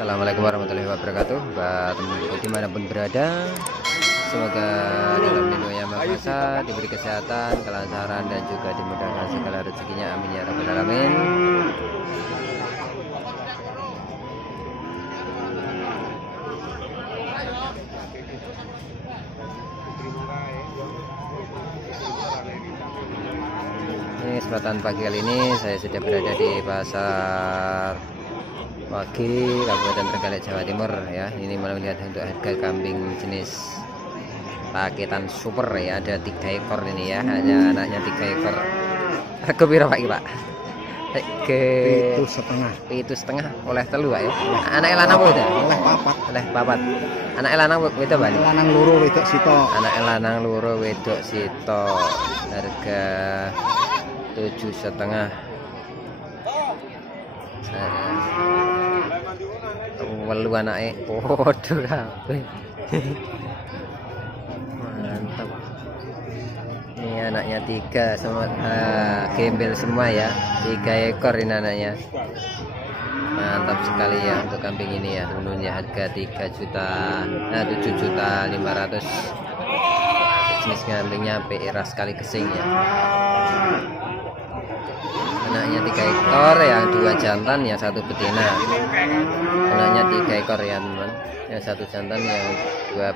Assalamualaikum warahmatullahi wabarakatuh. Buat teman-teman dimanapun berada, semoga dalam lindungan Yang Maha Kuasa diberi kesehatan, kelancaran, dan juga dimudahkan segala rezekinya. Amin ya rabbal alamin. Ini kesempatan pagi kali ini saya sudah berada di pasar Wage, Kabupaten Trenggalek, Jawa Timur ya. Ini malah melihat untuk harga kambing jenis paketan super ya, ada 3 ekor ini ya, hanya anaknya 3 ekor. Harga piro Pak iki Pak? Itu setengah oleh telu Pak ya. Anak lanang apa itu? Oleh papat. Anak lanang itu Pak? Lanang loro wedok sito. Anak lanang loro wedok sito. Harga 7,5. Welu anake podo kabeh. Mantap. Ini anaknya 3 semua, gembel semua ya. 3 ekor ini anaknya. Mantap sekali ya untuk kambing ini ya. Tentunya harga 7.500.000. Jenis kambingnya PI ras kali kesing ya. Anaknya 3 ekor, yang 2 jantan, yang 1 betina. Anaknya 3 ekor ya teman, yang 1 jantan, yang 2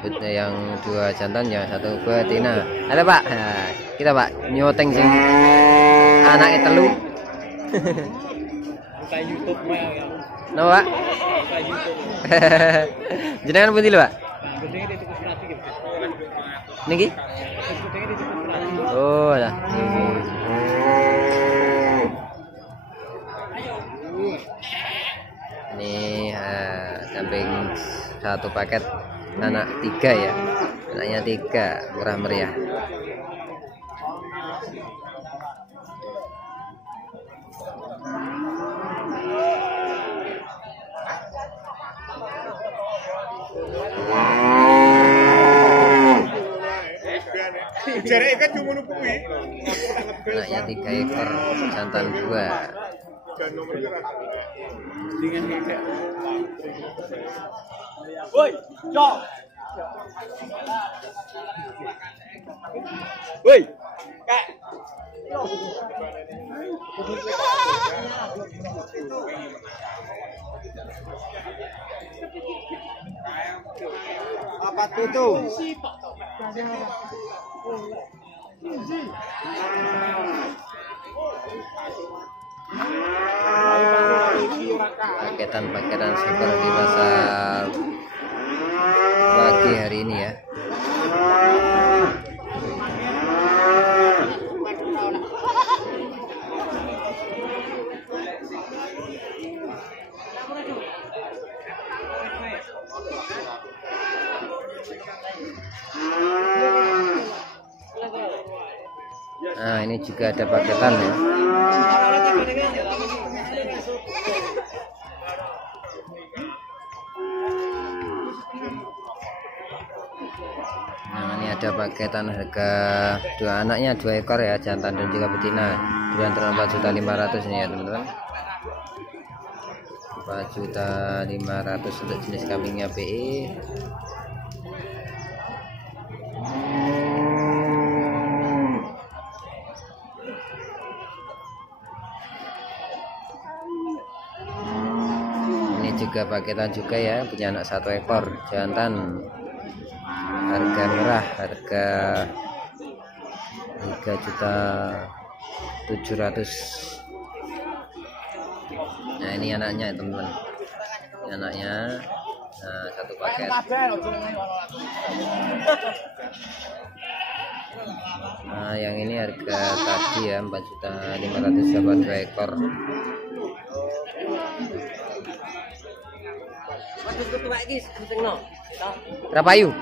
jantan, yang 1 betina. Halo Pak, nah, kita Pak nyoteng sing anaknya telu. Buka YouTube ya. No Pak. Buka YouTube. Jenengan pundi lho Pak? Gedenge di tuku plastik ya. Niki? Gedenge di tuku plastik. Oh lah. Ini kambing 1 paket anak 3 ya, anaknya 3, murah meriah. Anaknya 3 ekor, jantan 2. Woi, cok. Woi, Kak. Apa itu? Paketan super di pasar pagi hari ini ya. Nah ini juga ada paketan ya. Nah ini ada paketan harga 2 anaknya 2 ekor ya, jantan dan juga betina, diantara 4.500.000 ini ya teman-teman. 4.500.000 untuk jenis kambingnya PI. Ini juga paketan juga ya, punya anak 1 ekor jantan. Harga murah, harga 3.700.000. Nah ini anaknya teman-teman, anaknya 1 paket. Nah yang ini harga tadi ya 4.500.000 dapat 2 ekor. Berapa yuk?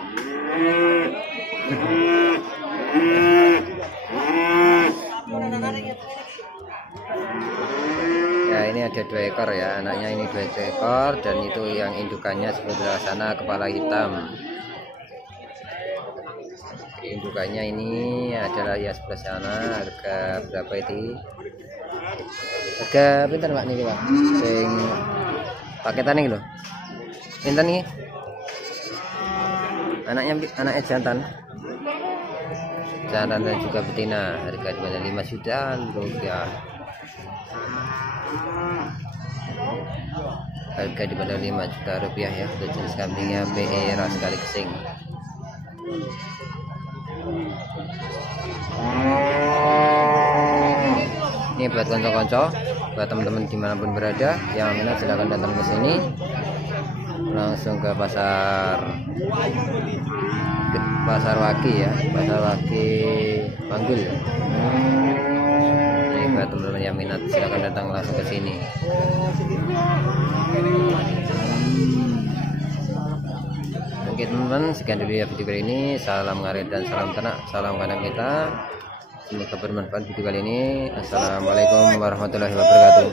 Ya ini ada 2 ekor ya, anaknya ini 2 ekor, dan itu yang indukannya seperti sana kepala hitam. Indukannya ini adalah ya sebelah sana. Harga berapa itu? Harga pinten Pak niki Pak? Sing paketan iki lho. Pinten nih? Anaknya jantan dan juga betina, harga 25 juta rupiah. Harga di bawah 5 juta rupiah ya untuk jenis kambingnya PE ras kali kesing. Ini buat konco-konco, buat teman-teman dimanapun berada yang minat silahkan datang ke sini langsung ke pasar Waki ya, pasar Waki Panggul. Ini buat teman-teman yang minat silahkan datang langsung ke sini. Oke teman-teman, sekian dulu ya video kali ini. Salam ngarit dan salam ternak, salam kandang kita. Semoga bermanfaat video kali ini. Assalamualaikum warahmatullahi wabarakatuh.